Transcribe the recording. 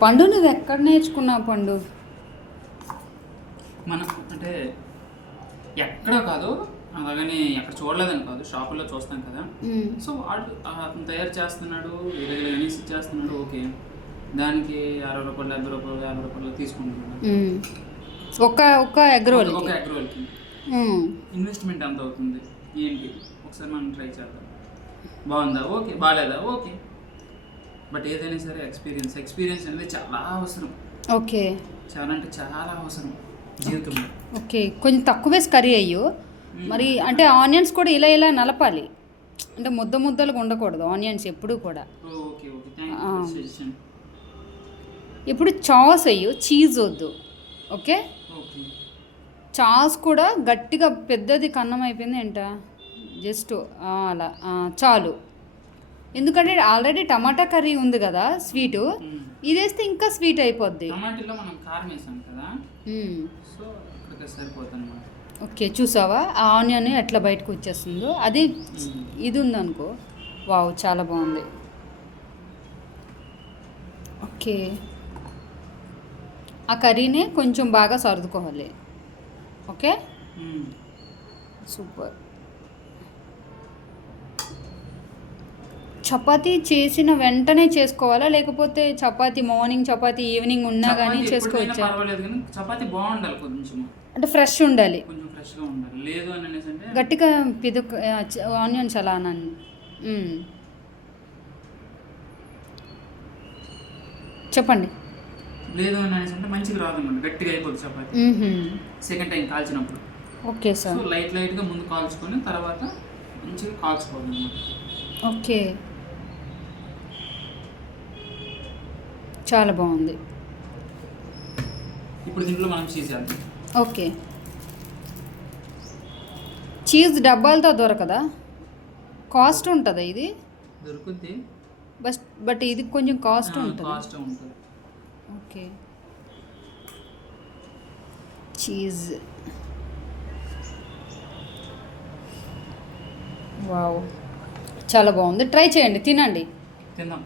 పండు నువ్వు ఎక్కడ నేర్చుకున్నావు పండు? మనం అంటే ఎక్కడో కాదు, అలాగని ఎక్కడ చూడలేదని కాదు, షాపుల్లో చూస్తాం కదా. సో అతను తయారు చేస్తున్నాడు, ఎనిసి చేస్తున్నాడు, ఓకే, దానికి 60 రూపాయలు, 70 రూపాయలు, 50 రూపాయలు తీసుకుంటున్నాడు ఒక ఎగ్ రోల్. ఒక ఎగ్ రోల్కి ఇన్వెస్ట్మెంట్ ఎంత అవుతుంది ఏంటి ఒకసారి మనం ట్రై చేద్దాం. బాగుందా ఓకే, బాగాలేదా ఓకే, బట్ ఏదైనా సరే ఎక్స్పీరియన్స్ అనేది చాలా అవసరం. ఓకే, చాలా అంటే చాలా అవసరం జీవితంలో. ఓకే, కొంచెం తక్కువ వేసి కర్రీ అయ్యో మరి. అంటే ఆనియన్స్ కూడా ఇలా ఇలా నలపాలి, అంటే ముద్దలుగా ఉండకూడదు ఆనియన్స్ ఎప్పుడూ కూడా. Okay okay, thank you for suggestion. ఇప్పుడు చాస్ అయ్యో, చీజ్ వద్దు. ఓకే, ఓకే, చాస్ కూడా గట్టిగా పెద్దది కన్నం అయిపోయింది ఏంట, జస్ట్ అలా చాలు. ఎందుకంటే ఆల్రెడీ టమాటా కర్రీ ఉంది కదా స్వీటు, ఇది వేస్తే ఇంకా స్వీట్ అయిపోద్ది. టమాటాలో మనం కారం వేసాం కదా, సో ఇక్కడికి సరిపోతుంది. ఓకే, చూసావా ఆ ఆనియన్ ఎట్లా బయటకు వచ్చేస్తుందో, అది ఇది ఉందనుకో. వావ్, చాలా బాగుంది. ఓకే, ఆ కర్రీని కొంచెం బాగా సర్దుకోవాలి. Okay, super. చపాతీ చేసిన వెంటనే చేసుకోవాలా, లేకపోతే చపాతీ మార్నింగ్ చపాతీ ఈవినింగ్ ఉన్నా కానీ చేసుకోవచ్చా? పర్వాలేదు, కానీ చపాతీ బాగుండాలి కొంచెం, అంటే ఫ్రెష్ ఉండాలి, కొంచెం ఫ్రెష్గా ఉండాలి. లేదు అని అనేసి అంటే గట్టిగా ఆనియన్స్ అలా అన్నాను. చెప్పండి. లేదు అని అనేసి అంటే మంచిగా రాదన్నమాట, గట్టిగా అయిపోతుంది చపాతీ సెకండ్ టైం కాల్చినప్పుడు. Okay sir. సో లైట్గా ముందు కాల్చుకొని తర్వాత మంచిగా కాల్చుకోవాలి. ఓకే, చాలా బాగుంది. ఇప్పుడు దీంట్లో మనం చీజ్ చేద్దాం. ఓకే, చీజ్ డబ్బాలతో దొరకదా? కాస్ట్ ఉంటుందా ఇది? దొరుకుద్ది, బట్ ఇది కొంచెం కాస్ట్ ఉంటుంది. Okay, cheese. వావ్, చాలా బాగుంది. ట్రై చేయండి, తినండి. తిందాం.